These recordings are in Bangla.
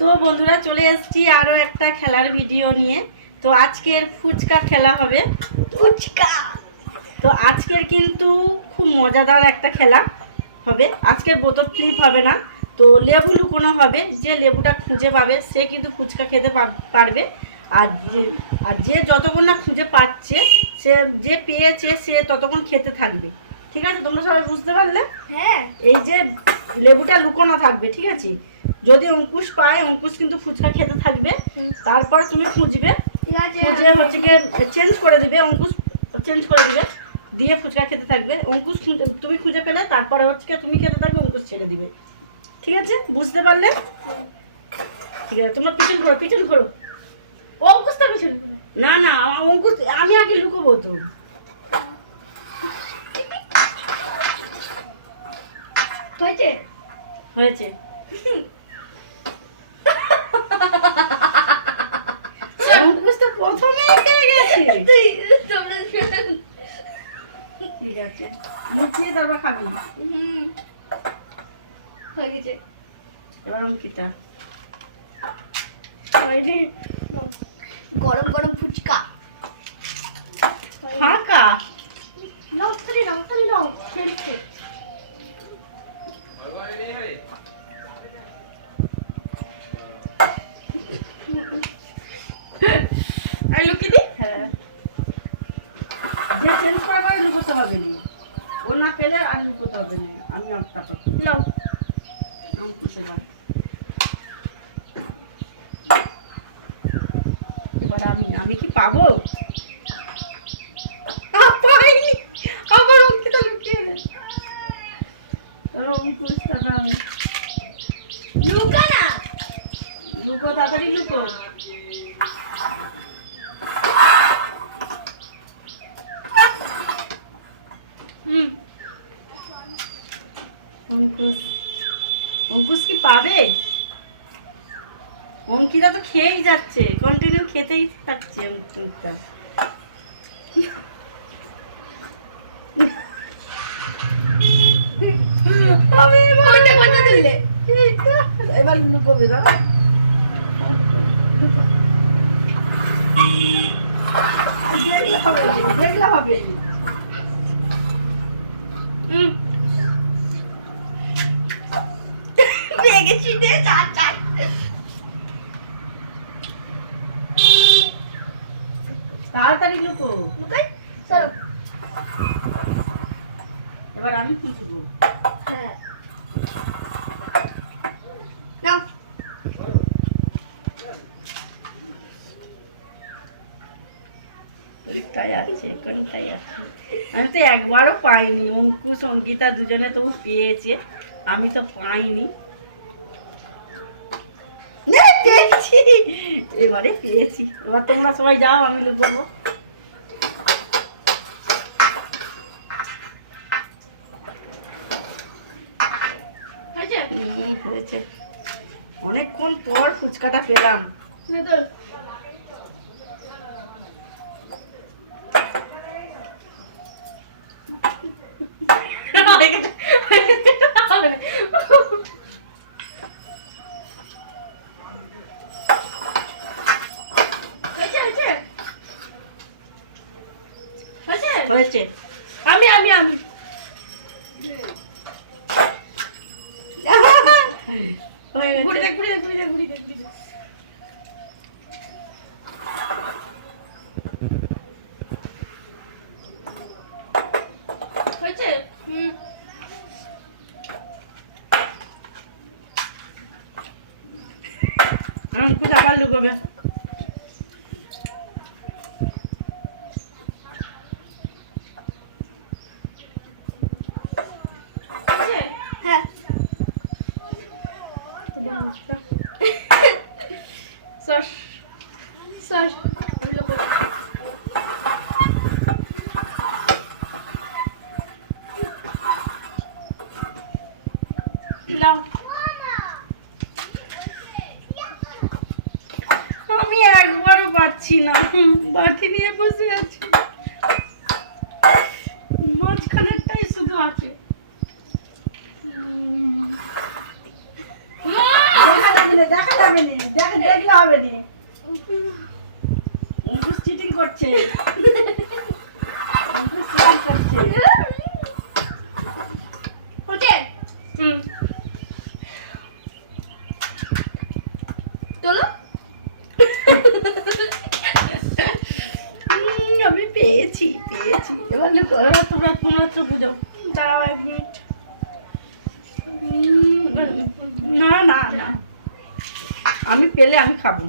তো বন্ধুরা চলে এসেছি আরো একটা খেলার ভিডিও নিয়ে। তো আজকের ফুচকা খেলা হবে। ফুচকা তো আজকের কিন্তু খুব মজাদার একটা খেলা হবে। আজকের বোতল ফ্লিপ হবে না, তো লেবু লুকোনো হবে। যে লেবুটা খুঁজে পাবে সে কিন্তু ফুচকা খেতে পারবে। আর যে যতক্ষণ না খুঁজে পাচ্ছে, সে যে পেয়েছে সে ততক্ষণ খেতে থাকবে। ঠিক আছে, তোমরা সবাই বুঝতে পারলে? হ্যাঁ। এই যে লেবুটা লুকোনো থাকবে, ঠিক আছে? যদি অঙ্কুশ পায়, অঙ্কুশ কিন্তু ফুচকা খেতে থাকবে। তারপর তুমি খুঁজবে, খুঁজে হচ্ছে চেঞ্জ করে দিবে, অঙ্কুশ চেঞ্জ করে দিবে, দিয়ে ফুচকা খেতে থাকবে। অঙ্কুশ তুমি খুঁজে পেলে তারপরে হচ্ছে তুমি খেতে থাকবে, অঙ্কুশ ছেড়ে দিবে। ঠিক আছে, বুঝতে পারলে? ঠিক আছে, তোমরা পিছন ঘোরো, পিছন ঘোরো। অঙ্কুশ তো পিছনে। না না, অঙ্কুশ আমি আগে লুকোবো তো। হয়েছে হয়েছে। অঙ্কুশ তো প্রথমেই খেয়ে গেছে। ঠিক আছে, লুকিয়ে তারপর খাবি। হয়ে গেছে। এবার অঙ্কিতা গরম গরম ফুচকা ফাঁকা। নমস্কারি নমস্কারি নাও খেলছে। আর লুকিয়ে দি। হ্যাঁ, যে চেঞ্জ করার লুকোতে হবে না, ও না পেলে আর লুকোতে হবে না। আমি একটা নাও এবার আমি কি পাবো? পাইনি, আবার অঙ্কিতা লুকিয়ে গেছে। অঙ্কুশ দাদা লুকা না, লুকো, তাড়াতাড়ি লুকো। অঙ্কুশ, অঙ্কুশ কি পাবে? অঙ্কিতা তো খেয়েই যাচ্ছে, কন্টিনিউ খেতেই থাকছে অঙ্কিতা। কোনটা কোনটা তুললে? এবার লুকোবে না। দেখলে হবে। পেয়ে গেছি রে, চার চার। তাড়াতাড়ি লুকো। লুকাই চলো। এবার আমি খুঁজবো। হ্যাঁ নাও কোনটায় আছে, কোনটায় আছে? আমি তো একবারও পাইনি। অঙ্কুশ অঙ্কিতা দুজনে তবু পেয়েছে, আমি তো পাইনি। পেয়েছি, এবারে পেয়েছি। এবার তোমরা সবাই যাও, আমি লুকোবো। হয়েছে, অনেকক্ষণ পর ফুচকাটা পেলাম। হয়েছে, আমি আমি আমি হয়ে ঘুরে গেছে। দেখ ঘুরে দেখ ঘুরে দেখ ঘুরে দেখ ঘুরে দেখ। হয়েছে? অঙ্কুশ আবার লুকোবে। হয়েছে? হ্যাঁ সস সস নাও। আমি একবারও পাচ্ছি না, বাটি নিয়ে বসে আছি। মাঝখানেরটাই শুধু আছে। দেখা যাবে না, দেখা যাবে না। করছে। স্নান করছে। হচ্ছে চলো আমি পেয়েছি পেয়েছি। এবার তোমরা তোমরা তো বুঝো। দাঁড়াও 1 মিনিট না না না, আমি পেলে আমি খাবো।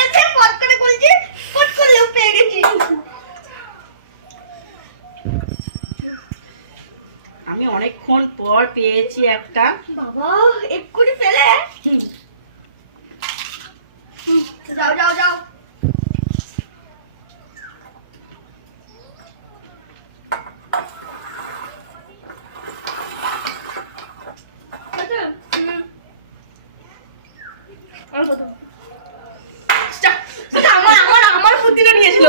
এসে পট করে বলছি পট করলেও পেয়ে গেছি আমি অনেকক্ষণ পর পেয়েছি একটা। বাবা এক্ষুনি পেলে যাও যাও যাও আমার বুদ্ধিটা নিয়েছিল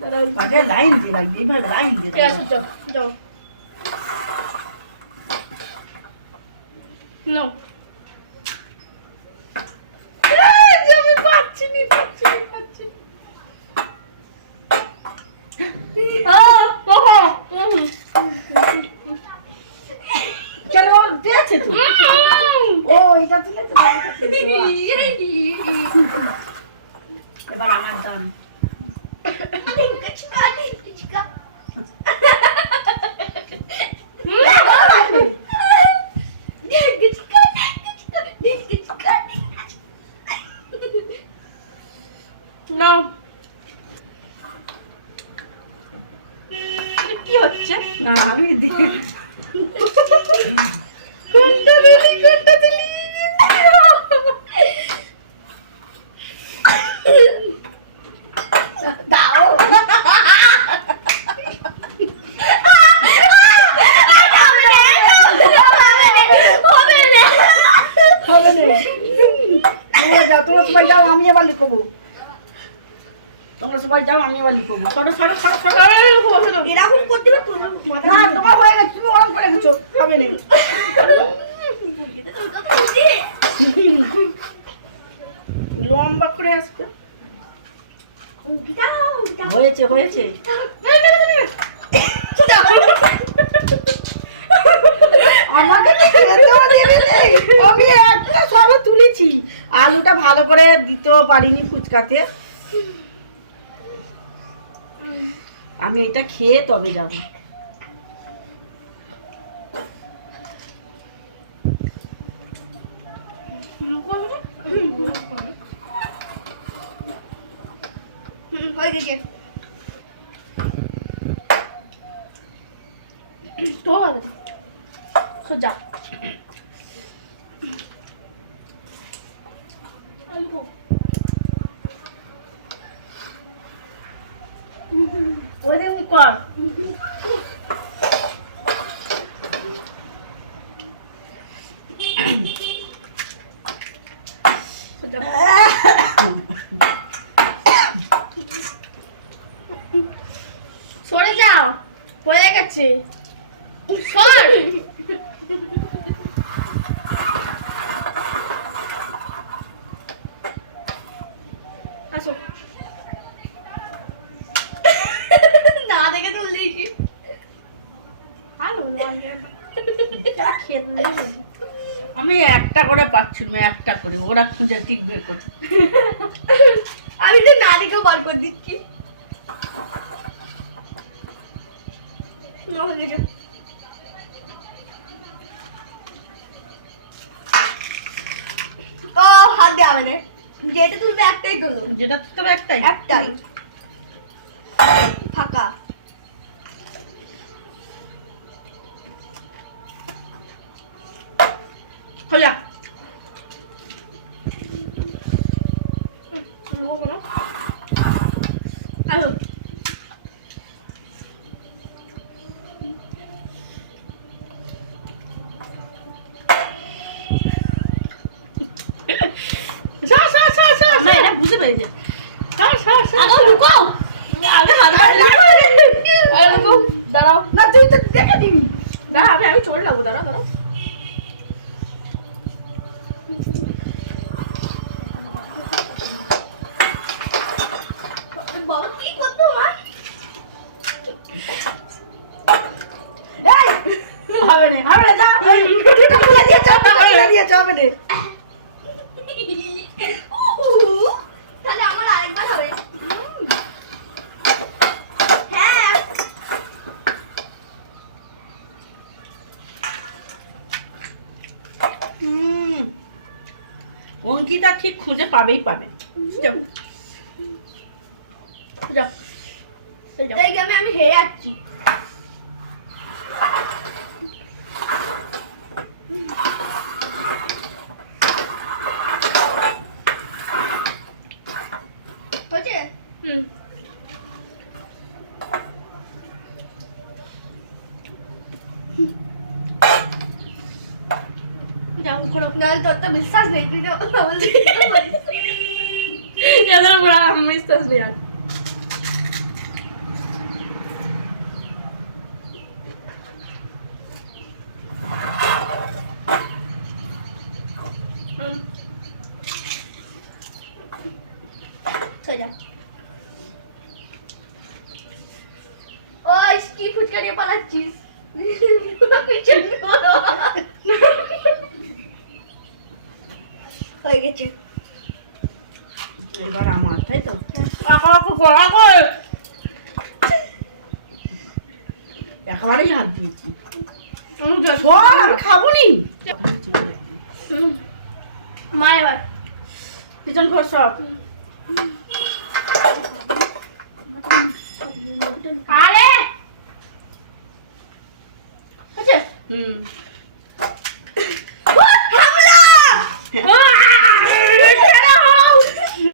দাদা ওই পাটায় লাইন দিয়ে লাগবে, এইভাবে লাইন দিয়ে ঠিক আছে যাও যাও নো আমি পাচ্ছি না পাচ্ছি চলো দিয়েছে তো। ও এটা তুলে তো, এবার আমার দাম। No. কি হচ্ছে? না আমি দিই। হবে না। তোমরা যাও, তোমরা সবাই যাও, আমি এবার লিখবো। তোমরা সবাই যাও, আমি এবার লিখবো। সরো সরো সরো সরো। এরকম করতে হবে তোমার না তোমার হয়ে গেছে, তুমি ওরকম করে গেছো। হবে না। লম্বা করে আসবে। হয়েছে হয়েছে। আমাকে তো খেতেও দিবি নি। আমি একটা সবে তুলেছি। আলুটা ভালো করে দিতেও পারিনি ফুচকাতে। আমি এটা খেয়ে তবে যাব। সোজা ওইরকম কর। সরে যাও হয়ে গেছে সর আসো না দেখে তুললি কি আমি একটা করে পাচ্ছি না, একটা করে ওরা খুঁজে টিকবে করে। আমি তো না দেখেও বার করে দিচ্ছি ও হাত দেওয়া হবে না যেটা তুলবে একটাই তুলো যেটা তবে একটাই। একটাই ফাঁকা হইয়া ঠিক খুঁজে পাবেই পাবে। যাও যাও এই গেমে আমি হেরে যাচ্ছি। হচ্ছে যাও করো। নাহলে তোর তো বিশ্বাস নেই, তুই তো বলছিস। এদের উপর আর আমার বিশ্বাস নেই আর। সোজা ওই কি ফুচকা নিয়ে পালাচ্ছিস? পিছন করো। হয়ে গেছে। এবার আমার, তাই তো? এখন একটু কড়া করে একেবারেই হাত দিয়েছি। বল, আমি খাবো নি। মা এবার পিছন ঘর সব। আরে আচ্ছা হুম